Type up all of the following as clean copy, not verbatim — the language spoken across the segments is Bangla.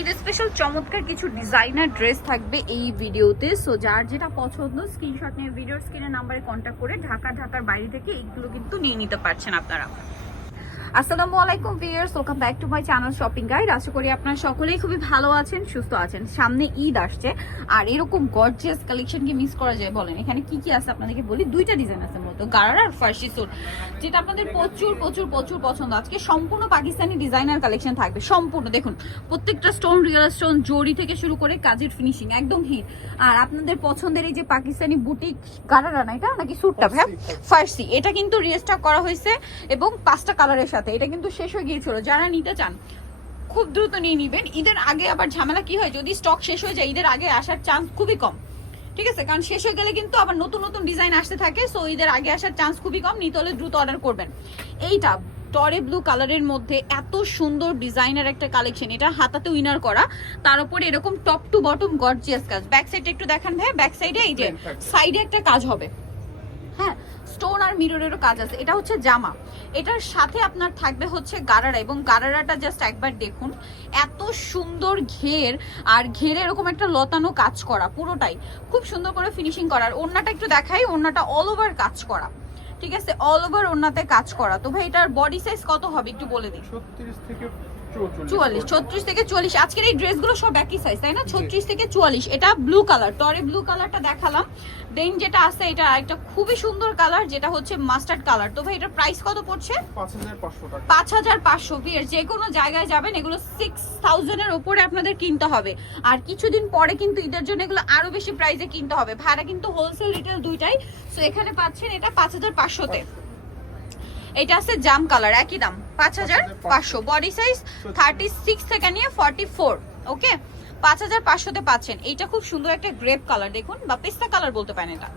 ঈদ স্পেশাল চমৎকার কিছু ডিজাইনার ড্রেস থাকবে এই ভিডিওতে। সো যার যেটা পছন্দ স্ক্রিনশট নিয়ে ভিডিওর স্ক্রিনের নাম্বারে কন্ট্যাক্ট করে ঢাকার বাইরে থেকে এইগুলো কিন্তু নিয়ে নিতে পারছেন আপনারা। আসসালামু আলাইকুম viewers, welcome back to my channel shopping guide. আশা করি আপনারা সকলেই খুবই ভালো আছেন, সুস্থ আছেন। সামনে ঈদ আসছে আর এরকম গর্জিয়াস কালেকশন কি মিস করা যায় বলেন? এখানে কি কি আছে আপনাদেরকে বলি। দুইটা ডিজাইন আছে মূলত, গারারা আর ফার্সি স্যুট, যেটা আপনাদের প্রচুর প্রচুর প্রচুর পছন্দ। আজকে সম্পূর্ণ পাকিস্তানি ডিজাইনার কালেকশন থাকবে, সম্পূর্ণ দেখুন প্রত্যেকটা স্টোন, রিয়েল স্টোন, জরি থেকে শুরু করে কাজের ফিনিশিং একদম হিট। আর আপনাদের পছন্দের এই যে পাকিস্তানি বুটিক গারারা, না এটা নাকি স্যুটটা হ্যাঁ ফার্সি, এটা কিন্তু রিস্টক করা হয়েছে এবং 5টা কালারের সাথে। এটা কিন্তু শেষ হয়ে গিয়েছিল, যারা নিতে চান খুব দ্রুত নিয়ে নিবেন। ঈদের আগে আবার ঝামেলা কি হয়, যদি স্টক শেষ হয়ে যায় ঈদের আগে আসার চান্স খুবই কম, ঠিক আছে? কারণ শেষ হয়ে গেলে কিন্তু আবার নতুন নতুন ডিজাইন আসতে থাকে। সো ঈদের আগে আসার চান্স খুবই কম, নিতে হলে দ্রুত অর্ডার করবেন। এইটা টরে ব্লু কালারের মধ্যে এত সুন্দর ডিজাইনের একটা কালেকশন, এটা হাতাতে উইনার করা, তার উপরে এরকম টপ টু বটম গর্জিয়াস কাজ। ব্যাক সাইডে একটু দেখান ভাই, ব্যাক সাইডে এই যে সাইডে একটা কাজ হবে, হ্যাঁ স্টোন আর মিররেরও কাজ আছে। এটা হচ্ছে জামা, এটার সাথে আপনার থাকবে হচ্ছে গারারা, এবং গারারাটা জাস্ট একবার দেখুন, এত সুন্দর ঘের, আর ঘেরে এরকম একটা লতানো কাজ করা, পুরোটাই খুব সুন্দর করে ফিনিশিং করার। ওড়নাটা একটু দেখাই, ওড়নাটা অল ওভার কাজ করা, ঠিক আছে? অল ওভার ওড়নাতে কাজ করা। তো ভাই এটার বডি সাইজ কত হবে একটু বলে দিই। 36 থেকে 44। আজকের এই ড্রেসগুলো সব একই সাইজ, তাই না? 36 থেকে 44। এটা ব্লু কালার, টরে ব্লু কালারটা দেখালাম। দেন যেটা আছে এটা একটা খুবই সুন্দর কালার, যেটা হচ্ছে মাস্টার্ড কালার। তো ভাই এটার প্রাইস কত পড়ছে? 5500 টাকা। 5500। যে কোনো জায়গায় যাবেন এগুলো 6000 এর উপরে আপনাদের কিনতে হবে। আর কিছুদিন পরে কিন্তু ঈদের জন্য এগুলো আরো বেশি প্রাইসে কিনতে হবে। ভাড়া কিন্তু হোলসেল রিটেল দুইটাই। সো এখানে পাচ্ছেন এটা 5500 তে। এটা আছে জাম কালার, একই দাম 5500। বডি সাইজ 36 থেকে নিয়ে 44, ওকে 5500 তে পাচ্ছেন। এইটা খুব সুন্দর একটা গ্রেপ কালার দেখুন, বা পেস্তা কালার বলতে পারেন, এটা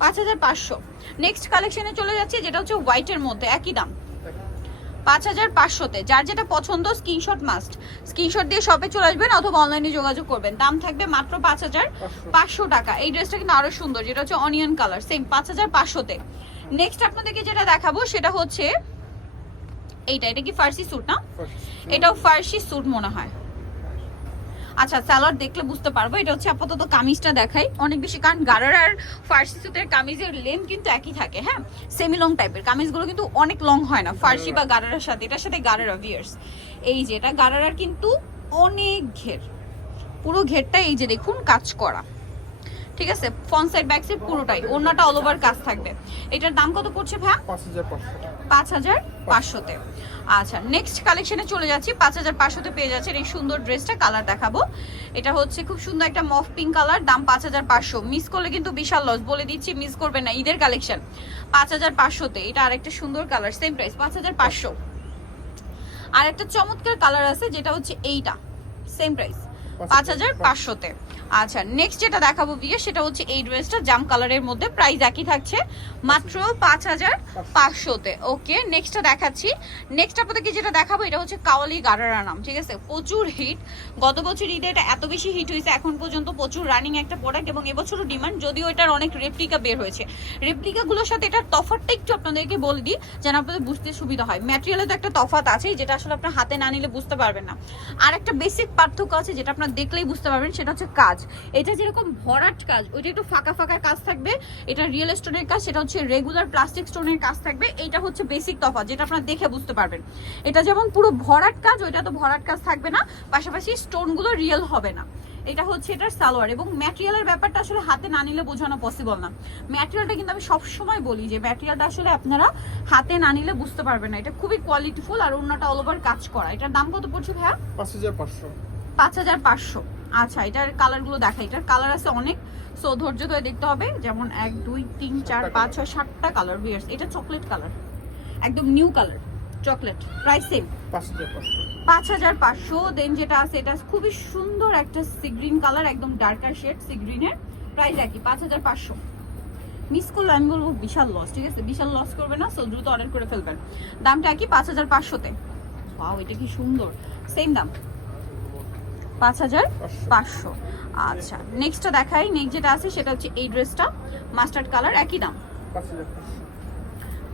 5500। নেক্সট কালেকশনে চলে যাচ্ছে, যেটা হচ্ছে হোয়াইটের মধ্যে, একই দাম 5500 তে। যার যেটা পছন্দ স্ক্রিনশট মাস্ট, স্ক্রিনশট দিয়ে শপে চলে আসবেন অথবা অনলাইনে যোগাযোগ করবেন। দাম থাকবে মাত্র 5500 টাকা। এই ড্রেসটা কিন্তু আরো সুন্দর, যেটা হচ্ছে অনিয়ন কালার, সেম 5500 তে। নেক্সট আপনাদেরকে যেটা দেখাবো সেটা হচ্ছে এইটা। এটা কি ফার্সি স্যুট না? এটাও ফার্সি স্যুট মনে হয়। আচ্ছা সালোয়ার দেখলে বুঝতে পারবো। এটা হচ্ছে আপাতত কামিজটা দেখাই অনেক বেশি, কারণ গারার আর ফার্সি স্যুটের কামিজের লেন্থ কিন্তু একই থাকে, হ্যাঁ সেমি লং টাইপের কামিজগুলো কিন্তু অনেক লং হয় না ফার্সি বা গারারার সাথে। এটার সাথে গারারা ভিয়ার্স, এই যে এটা গারারার কিন্তু অনেক ঘের, পুরো ঘেরটা এই যে দেখুন কাজ করা, ঠিক আছে? ফ্রন্ট সাইড ব্যাক সাইড পুরোটাই, ওড়নাটা অল ওভার কাজ থাকবে। এটার দাম কত পড়ছে ভাই? 5500 তে। আচ্ছা নেক্সট কালেকশনে চলে যাচ্ছি। 5500 তে পেয়ে যাচ্ছেন এই সুন্দর ড্রেসটা। কালার দেখাবো, এটা হচ্ছে খুব সুন্দর একটা মফ পিঙ্ক কালার, দাম 5500। মিস করলে কিন্তু বিশাল লস, বলে দিচ্ছি মিস করবেন না। ঈদের কালেকশন 5500 তে। এটা আরেকটা সুন্দর কালার, সেম প্রাইস 5500। আর একটা চমৎকার কালার আছে, যেটা হচ্ছে এইটা, সেম প্রাইস 5500 তে। আচ্ছা নেক্সট যেটা দেখাবো বিয়ে, সেটা হচ্ছে এই ড্রেসটা জাম কালারের মধ্যে, প্রাইস একই থাকছে মাত্র 5500 তে। ওকে নেক্সটটা দেখাচ্ছি। নেক্সট আপনাদেরকে যেটা দেখাবো এটা হচ্ছে কাওয়ালি গারারা নাম, ঠিক আছে? প্রচুর হিট, গত বছর ঈদে এটা এত বেশি হিট হয়েছে, এখন পর্যন্ত প্রচুর রানিং একটা প্রোডাক্ট, এবং এবছরও ডিমান্ড, যদিও এটার অনেক রেপ্লিকা বের হয়েছে। রেপ্লিকাগুলোর সাথে এটার তফাৎটা একটু আপনাদেরকে বলে দিই, যেন আপনাদের বুঝতে সুবিধা হয়। ম্যাটেরিয়ালে তো একটা তফাৎ আছে, যেটা আসলে আপনার হাতে না নিলে বুঝতে পারবেন না। আর একটা বেসিক পার্থক্য আছে, যেটা আপনার দেখলেই বুঝতে পারবেন, সেটা হচ্ছে কাজ। এটা যেরকম ভরাট কাজ, ওইটা একটু ফাঁকা ফাঁকা কাজ থাকবে। এটা রিয়েল স্টোনের কাজ, সেটা হচ্ছে রেগুলার প্লাস্টিক স্টোনের কাজ থাকবে। এইটা হচ্ছে বেসিক তফাৎ, যেটা আপনারা দেখে বুঝতে পারবেন। এটা যেমন পুরো ভরাট কাজ, ওইটা তো ভরাট কাজ থাকবে না, পাশাপাশি স্টোনগুলো রিয়েল হবে না। এটা হচ্ছে এটার সালোয়ার, এবং ম্যাটেরিয়ালের ব্যাপারটা আসলে হাতে না নিলে বোঝানো পসিবল না। ম্যাটেরিয়ালটা কিন্তু আমি সবসময় বলি যে ম্যাটেরিয়ালটা আসলে আপনারা হাতে না নিলে বুঝতে পারবেন না। এটা খুবই কোয়ালিটিফুল, আর ওড়নাটা অল ওভার কাজ করা। এটার দাম কত পড়ছে ভাইয়া? 5500। আচ্ছা এটার কালারগুলো দেখাই। এটার কালার আছে অনেক, সো ধৈর্য ধরে দেখতে হবে। যেমন 1 2 3 4 5 6 7টা কালার ভিয়ার্স। এটা চকলেট কালার, একদম new colour chocolate. Price same 5500। দেন যেটা আছে এটা খুবই সুন্দর একটা সি গ্রিন কালার, একদম ডার্কার শেড সি গ্রিনের, প্রাইস একই 5500। মিস করলে আমি বলবো বিশাল লস, ঠিক আছে? বিশাল লস করবে না, সো দ্রুত অর্ডার করে ফেলবেন। দামটা একই 5500 তে। ওয়াও এটা কি সুন্দর, সেম দাম 5500। আচ্ছা নেক্সটটা দেখাই। নেক্সট যেটা আছে সেটা হচ্ছে এই ড্রেসটা, মাস্টার্ড কালার, একই দাম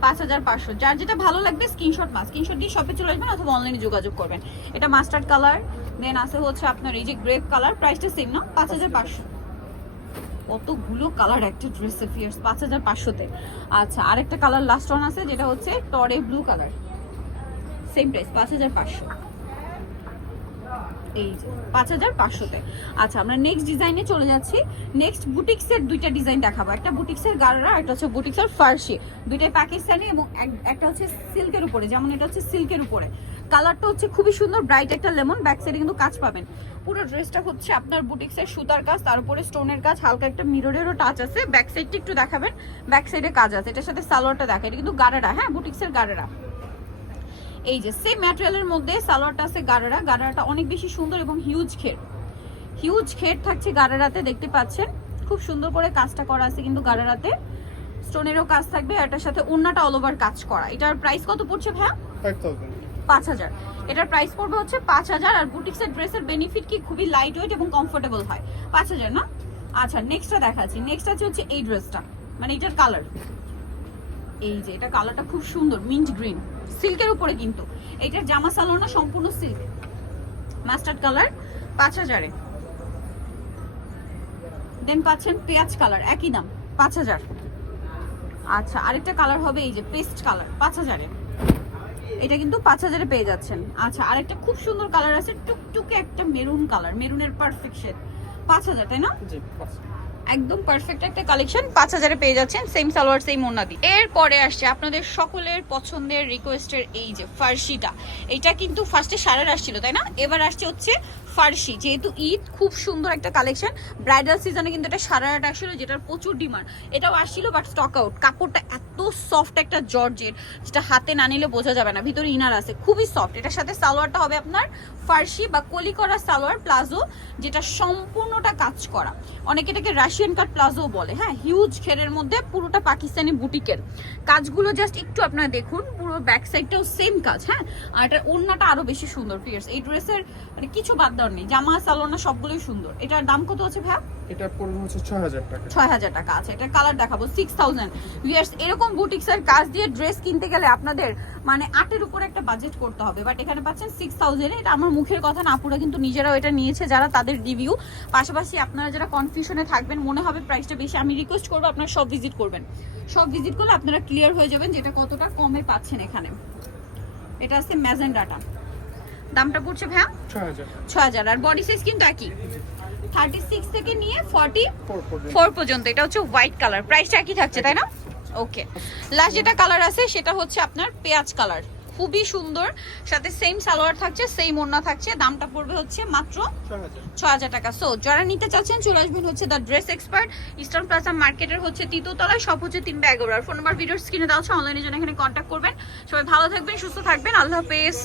5500। যার যেটা ভালো লাগবে স্ক্রিনশট দিয়ে শপে চলে আসবেন অথবা অনলাইনে যোগাযোগ করবেন। এটা মাস্টার্ড কালার, দেন আছে হচ্ছে আপনার এই যে গ্রেপ কালার, প্রাইসটা সেম না, 5500। কতগুলো কালার একটা ড্রেসে ফিয়ার্স, 5500-তে। আচ্ছা আরেকটা কালার লাস্ট ওয়ান আছে যেটা হচ্ছে টরে ব্লু কালার, সেম প্রাইস 5500, এই যে 5500-তে। আচ্ছা আমরা নেক্সট ডিজাইনে চলে যাচ্ছি। নেক্সট বুটিক্সের দুইটা ডিজাইন দেখাবো, একটা বুটিক্সের গারারা, একটা হচ্ছে বুটিক্সের ফার্সি, দুইটাই পাকিস্তানি এবং একটা হচ্ছে সিল্কের উপরে, যেমন এটা হচ্ছে সিল্কের উপরে। কালারটা হচ্ছে খুবই সুন্দর, ব্রাইট একটা লেমন, ব্যাক সাইডে কিন্তু কাজ পাবেন। পুরো ড্রেসটা হচ্ছে আপনার বুটিক্সের সুতার কাজ, তার উপরে স্টোনের কাজ, হালকা একটা মিররেরও টাচ আছে। ব্যাক সাইডটা একটু দেখাবেন, ব্যাক সাইডে কাজ আছে। এটার সাথে সালোয়ারটা দেখা, এটা কিন্তু গারারা, হ্যাঁ বুটিক্সের গারারা। এই যে সেম ম্যাটেরিয়ালের মধ্যে সালোয়ারটা আছে গারারা, গারারাটা অনেক বেশি সুন্দর এবং হিউজ ঘের থাকছে গারারাতে, দেখতে পাচ্ছেন খুব সুন্দর করে কাজটা করা আছে কিন্তু গারারাতে, স্টোনেরও কাজ থাকবে, এটার সাথে ওন্নাটা অল ওভার কাজ করা। এটার প্রাইস কত পড়ছে ভাইয়া? 5000। এটার প্রাইস পড়বে হচ্ছে 5000। আর বুটিক্সের ড্রেসের বেনিফিট কি, খুবই লাইট ওয়েট এবং কমফোর্টেবল হয়। 5000 না? আচ্ছা নেক্সটটা দেখাচ্ছি। নেক্সট আছে হচ্ছে এই ড্রেসটা, মানে এটার কালার, এই যে এটা কালারটা খুব সুন্দর, মিন্ট গ্রিন, সিল্কের উপরে কিন্তু। এটার জামা সালোয়ার না সম্পূর্ণ সিল্ক, মাস্টার্ড কালার, 5000-এ। দেন পাচ্ছেন পেঁয়াজ কালার, একই দাম 5000। আচ্ছা আরেকটা কালার হবে এই যে পেস্ট কালার, 5000-এ। এটা কিন্তু 5000-এ পেয়ে যাচ্ছেন। আচ্ছা আরেকটা খুব সুন্দর কালার আছে, টুকটুকে একটা মেরুন কালার, মেরুনের পারফেক্ট শেড, 5000, তাই না? জি, একদম পারফেক্ট একটা কালেকশন, 5000-এ পেয়ে যাচ্ছেন, সেম সালোয়ার সেম ওড়না দিয়ে। এরপরে আসছে আপনাদের সকলের পছন্দের রিকোয়েস্টের এই যে ফার্সিটা। এটা কিন্তু ফার্স্টে সারার আসছিল তাই না, এবার আসছে হচ্ছে ফার্সি। যেহেতু ঈদ, খুব সুন্দর একটা কালেকশন, ব্রাইডাল সিজনে কিন্তু এটা সারাটা আসছিল, যেটার প্রচুর ডিমান্ড। এটাও আসছিল বাট স্টক আউট। কাপড়টা এত সফট একটা জর্জের, যেটা হাতে না নিলে বোঝা যাবে না, ভিতরে ইনার আছে, খুবই সফট। এটার সাথে সালোয়ারটা হবে আপনার ফার্সি বা কলি করা সালোয়ার প্লাজো, যেটা সম্পূর্ণটা কাজ করা। অনেকে এটাকে রাশিয়ান কাট প্লাজো বলে, হ্যাঁ হিউজ ঘেরের মধ্যে, পুরোটা পাকিস্তানি বুটিকের কাজগুলো। জাস্ট একটু আপনারা দেখুন, পুরো ব্যাক সাইডটাও সেম কাজ, হ্যাঁ। আর এটার ওড়নাটা আরো বেশি সুন্দর ফিয়ার্স। এই ড্রেসের মানে কিছু বাদ দেওয়ার নেই, জামা সালোয়ার সবগুলোই সুন্দর। এটার দাম কত আছে ভাই? এটা পড়বে হচ্ছে 6000 টাকা। 6000 টাকা। আছে এটা কালার দেখাবো 6000। ভিউয়ার্স এরকম বুটিক্সের কাজ দিয়ে ড্রেস কিনতে গেলে আপনাদের মানে 8-এর উপরে একটা বাজেট করতে হবে, বাট এখানে পাচ্ছেন 6000-এ। এটা আমার মুখের কথা না, আপুরা কিন্তু নিজেরাও এটা নিয়েছে যারা, তাদের রিভিউ। পাশাপাশি আপনারা যারা কনফিউশনে থাকবেন, মনে হবে প্রাইসটা বেশি, আমি রিকোয়েস্ট করবো আপনারা সব ভিজিট করবেন। সব ভিজিট করলে আপনারা ক্লিয়ার হয়ে যাবেন যেটা কতটা কমে পাচ্ছেন এখানে। এটা আছে ম্যাজেন্ডাটা, দামটা পড়ছে ভাইয়া 6000। আর বডি সাইজ কিন্তু একই, 36 থেকে নিয়ে 44 পর্যন্ত। এটা হচ্ছে হোয়াইট কালার, প্রাইসটা একই থাকছে তাই না? ওকে, লাস্ট যেটা কালার আছে সেটা হচ্ছে আপনার পেঁয়াজ কালার, খুবই সুন্দর, সাথে সেম সালোয়ার থাকছে, সেম ওড়না থাকছে। দামটা পড়বে হচ্ছে মাত্র 6000 টাকা। সো যারা নিতে চাচ্ছেন চলে আসবেন হচ্ছে the dress expert, eastern plaza মার্কেটের হচ্ছে 3য় তলায়, সব হচ্ছে 311। আর ফোন নাম্বার ভিডিওর স্ক্রিনে দেওয়া আছে, অনলাইনে জন্য এখানে কন্ট্যাক্ট করবেন। সবাই ভালো থাকবেন, সুস্থ থাকবেন, আল্লাহ হাফেজ।